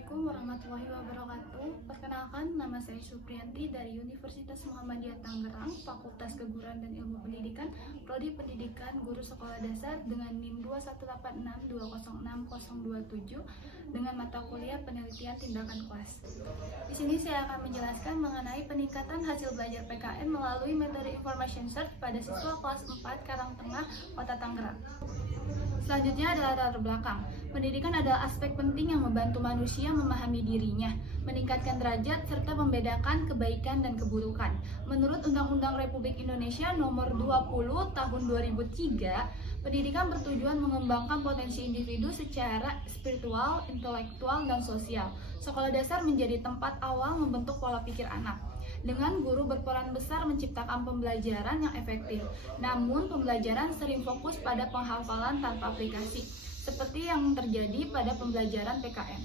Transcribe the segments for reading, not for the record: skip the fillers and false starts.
Assalamualaikum warahmatullahi wabarakatuh. Perkenalkan, nama saya Supriyanti dari Universitas Muhammadiyah Tangerang, Fakultas Keguruan dan Ilmu Pendidikan, Prodi Pendidikan Guru Sekolah Dasar dengan NIM 218620627 dengan mata kuliah Penelitian Tindakan Kelas. Di sini saya akan menjelaskan mengenai peningkatan hasil belajar PKN melalui metode Information Search pada siswa kelas 4 Karangtengah, Kota Tangerang. Selanjutnya adalah latar belakang. Pendidikan adalah aspek penting yang membantu manusia memahami dirinya, meningkatkan derajat, serta membedakan kebaikan dan keburukan. Menurut Undang-Undang Republik Indonesia Nomor 20 Tahun 2003, pendidikan bertujuan mengembangkan potensi individu secara spiritual, intelektual, dan sosial. Sekolah dasar menjadi tempat awal membentuk pola pikir anak. Dengan guru berperan besar menciptakan pembelajaran yang efektif. Namun, pembelajaran sering fokus pada penghafalan tanpa aplikasi, seperti yang terjadi pada pembelajaran PKN.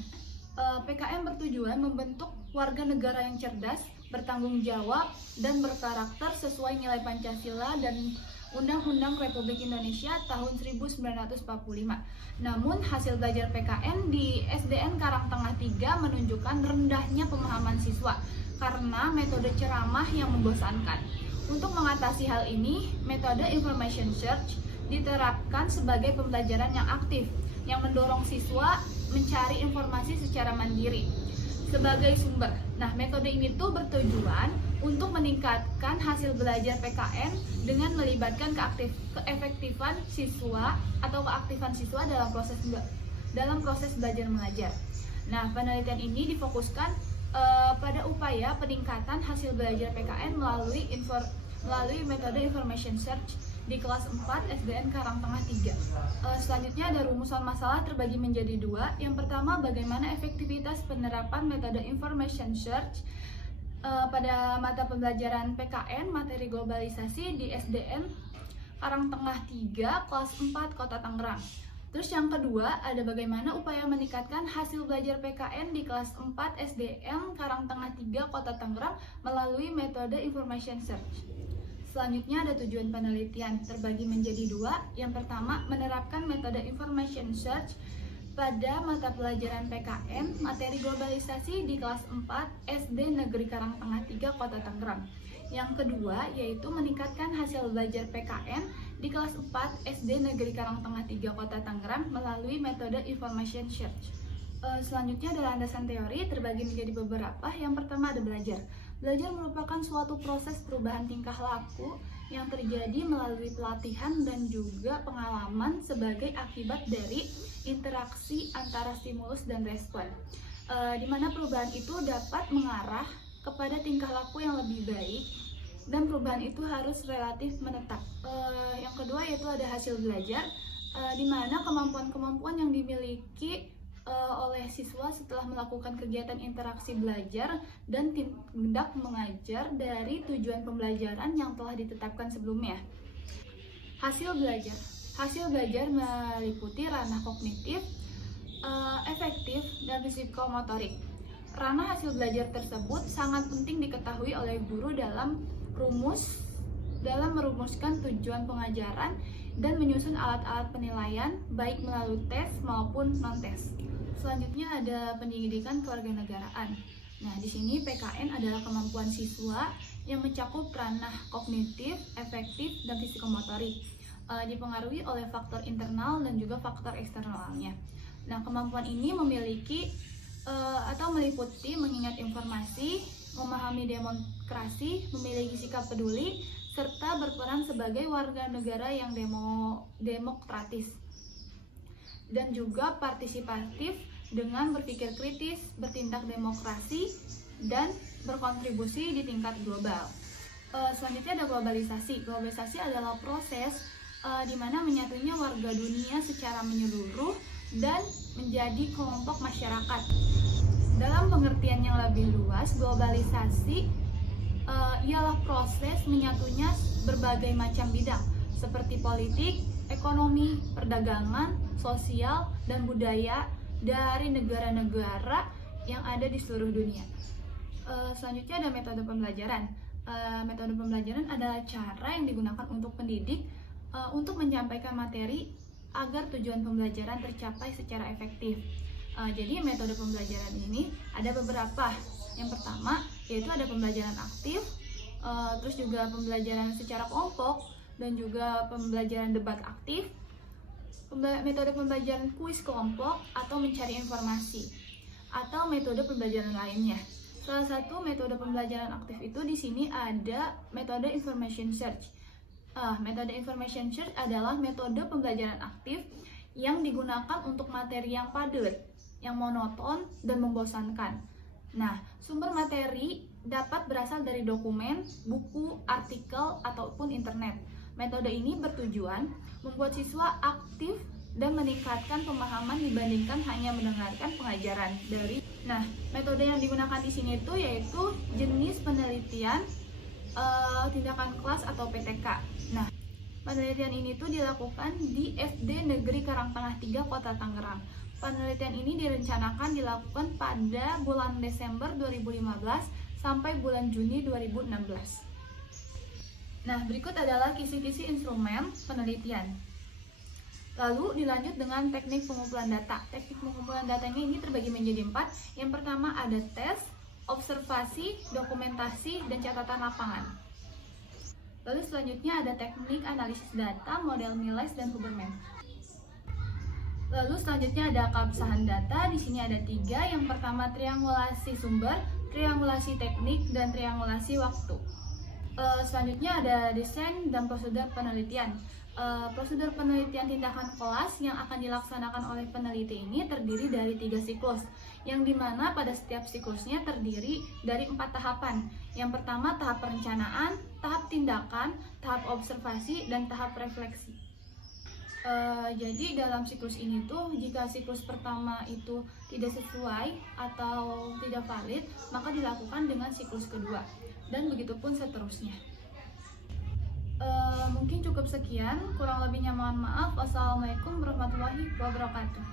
PKN bertujuan membentuk warga negara yang cerdas, bertanggung jawab, dan berkarakter sesuai nilai Pancasila dan Undang-Undang Republik Indonesia tahun 1945. Namun, hasil belajar PKN di SDN Karangtengah 3 menunjukkan rendahnya pemahaman siswa karena metode ceramah yang membosankan. Untuk mengatasi hal ini, metode Information Search diterapkan sebagai pembelajaran yang aktif, yang mendorong siswa mencari informasi secara mandiri sebagai sumber. Nah, metode ini tuh bertujuan untuk meningkatkan hasil belajar PKN dengan melibatkan keefektifan siswa atau keaktifan siswa dalam proses belajar mengajar. Nah, penelitian ini difokuskan pada upaya peningkatan hasil belajar PKN melalui metode Information Search di kelas 4 SDN Karangtengah 3. Selanjutnya ada rumusan masalah terbagi menjadi dua. Yang pertama, bagaimana efektivitas penerapan metode Information Search pada mata pembelajaran PKN materi globalisasi di SDN Karangtengah 3 kelas 4 Kota Tangerang. Terus yang kedua, ada bagaimana upaya meningkatkan hasil belajar PKN di kelas 4 SDN Karangtengah 3 Kota Tangerang melalui metode Information Search. Selanjutnya ada tujuan penelitian terbagi menjadi dua. Yang pertama, menerapkan metode Information Search pada mata pelajaran PKN materi globalisasi di kelas 4 SD Negeri Karangtengah 3 Kota Tangerang. Yang kedua, yaitu meningkatkan hasil belajar PKN di kelas 4 SD Negeri Karangtengah 3 Kota Tangerang melalui metode Information Search. Selanjutnya adalah landasan teori terbagi menjadi beberapa. Yang pertama ada belajar. Belajar merupakan suatu proses perubahan tingkah laku yang terjadi melalui pelatihan dan juga pengalaman sebagai akibat dari interaksi antara stimulus dan respon. Di mana perubahan itu dapat mengarah kepada tingkah laku yang lebih baik dan perubahan itu harus relatif menetap. Yang kedua yaitu ada hasil belajar, di mana kemampuan-kemampuan yang dimiliki oleh siswa setelah melakukan kegiatan interaksi belajar dan tindak mengajar dari tujuan pembelajaran yang telah ditetapkan sebelumnya. Hasil belajar meliputi ranah kognitif, efektif, dan psikomotorik. Ranah hasil belajar tersebut sangat penting diketahui oleh guru dalam merumuskan tujuan pengajaran dan menyusun alat-alat penilaian baik melalui tes maupun non-tes. Selanjutnya ada pendidikan kewarganegaraan. Nah, di sini PKN adalah kemampuan siswa yang mencakup ranah kognitif, efektif, dan psikomotorik. Dipengaruhi oleh faktor internal dan juga faktor eksternalnya. Nah, kemampuan ini meliputi mengingat informasi, memahami demokrasi, memiliki sikap peduli, serta berperan sebagai warga negara yang demokratis dan juga partisipatif dengan berpikir kritis, bertindak demokrasi, dan berkontribusi di tingkat global. Selanjutnya ada globalisasi. Globalisasi adalah proses di mana menyatunya warga dunia secara menyeluruh dan menjadi kelompok masyarakat. Dalam pengertian yang lebih luas, globalisasi ialah proses menyatunya berbagai macam bidang seperti politik, ekonomi, perdagangan, sosial, dan budaya dari negara-negara yang ada di seluruh dunia. Selanjutnya ada metode pembelajaran. Metode pembelajaran adalah cara yang digunakan untuk pendidik untuk menyampaikan materi agar tujuan pembelajaran tercapai secara efektif. Jadi metode pembelajaran ini ada beberapa. Yang pertama yaitu ada pembelajaran aktif, terus juga pembelajaran secara kelompok, dan juga pembelajaran debat aktif, metode pembelajaran kuis kelompok atau mencari informasi, atau metode pembelajaran lainnya. Salah satu metode pembelajaran aktif itu di sini ada metode information search. Metode information search adalah metode pembelajaran aktif yang digunakan untuk materi yang padat, yang monoton, dan membosankan. Nah, sumber materi dapat berasal dari dokumen, buku, artikel, ataupun internet. Metode ini bertujuan membuat siswa aktif dan meningkatkan pemahaman dibandingkan hanya mendengarkan pengajaran dari. Nah, metode yang digunakan di sini itu yaitu jenis penelitian tindakan kelas atau PTK. Nah, penelitian ini tuh dilakukan di SD Negeri Karangtengah 3 Kota Tangerang. Penelitian ini direncanakan dilakukan pada bulan Desember 2015 sampai bulan Juni 2016. Nah, berikut adalah kisi-kisi instrumen penelitian. Lalu dilanjut dengan teknik pengumpulan data. Teknik pengumpulan datanya ini terbagi menjadi 4. Yang pertama ada tes, observasi, dokumentasi, dan catatan lapangan. Lalu selanjutnya ada teknik analisis data, model Miles dan Huberman. Lalu selanjutnya ada keabsahan data. Di sini ada 3. Yang pertama triangulasi sumber, triangulasi teknik, dan triangulasi waktu. Selanjutnya ada desain dan prosedur penelitian. Prosedur penelitian tindakan kelas yang akan dilaksanakan oleh peneliti ini terdiri dari 3 siklus, yang dimana pada setiap siklusnya terdiri dari 4 tahapan. Yang pertama tahap perencanaan, tahap tindakan, tahap observasi, dan tahap refleksi. Jadi dalam siklus ini tuh jika siklus pertama itu tidak sesuai atau tidak valid, maka dilakukan dengan siklus kedua, dan begitupun seterusnya. Mungkin cukup sekian, kurang lebihnya mohon maaf. Wassalamualaikum warahmatullahi wabarakatuh.